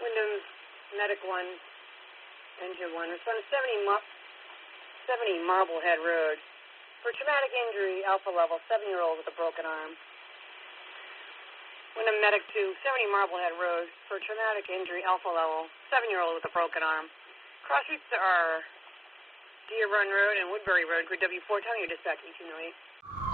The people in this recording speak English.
Windham Medic 1, Engine 1. Respond to 70 Marblehead Road. For traumatic injury, alpha level, 7-year-old with a broken arm. Windham Medic 2, 70 Marblehead Road. For traumatic injury, alpha level, 7-year-old with a broken arm. Cross streets are Deer Run Road and Woodbury Road, grid W4, telling your dispatch 1808.